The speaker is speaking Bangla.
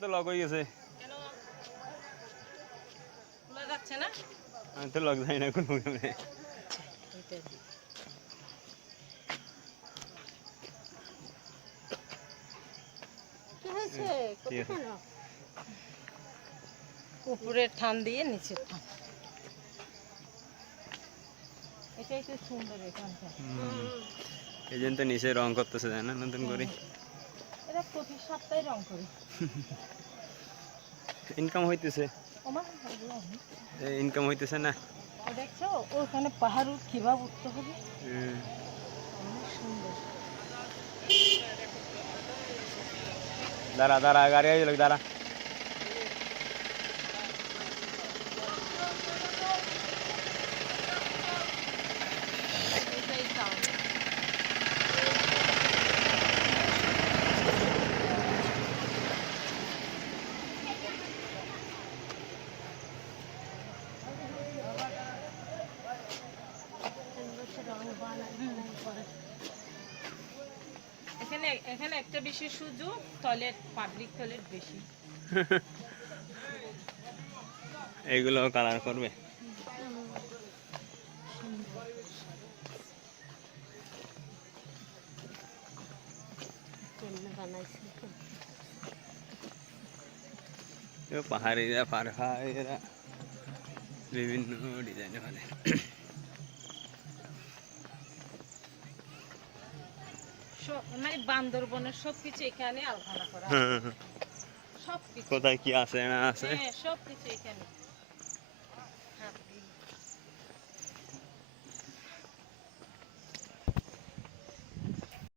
তো লক হয়ে গেছে। আমি তো লক যাই না কোনো। কেন উপরের থান দিয়ে নিচের থান। এটাই তো সুন্দর এখানটা এই জন্য তো নিচে রং করতেছে জানা নতুন করে। এটা প্রতি সপ্তাহে রং করে। ইনকাম হইতেছে। ইনকাম হইতেছে না। দেখছ ওখানে পাহাড় কীভাবে উঠতে হবে। সুন্দর। দাঁড়া দাঁড়া গাড়ি দাঁড়া এটাই টাউন রং বানাই করে এখানে একটা বেশি সুযোগ টয়লেট পাবলিক টয়লেট বেশি। এইগুলো কালার করবে। পাহাড়িরা এরা। বিভিন্ন ডিজাইনে ফেলে মানে বান্দরবনের সবকিছু এখানে আলোচনা করা হ্যাঁ। সবকিছু। কোথায় কি আছে না আছে? হ্যাঁ সব কিছু এখানে।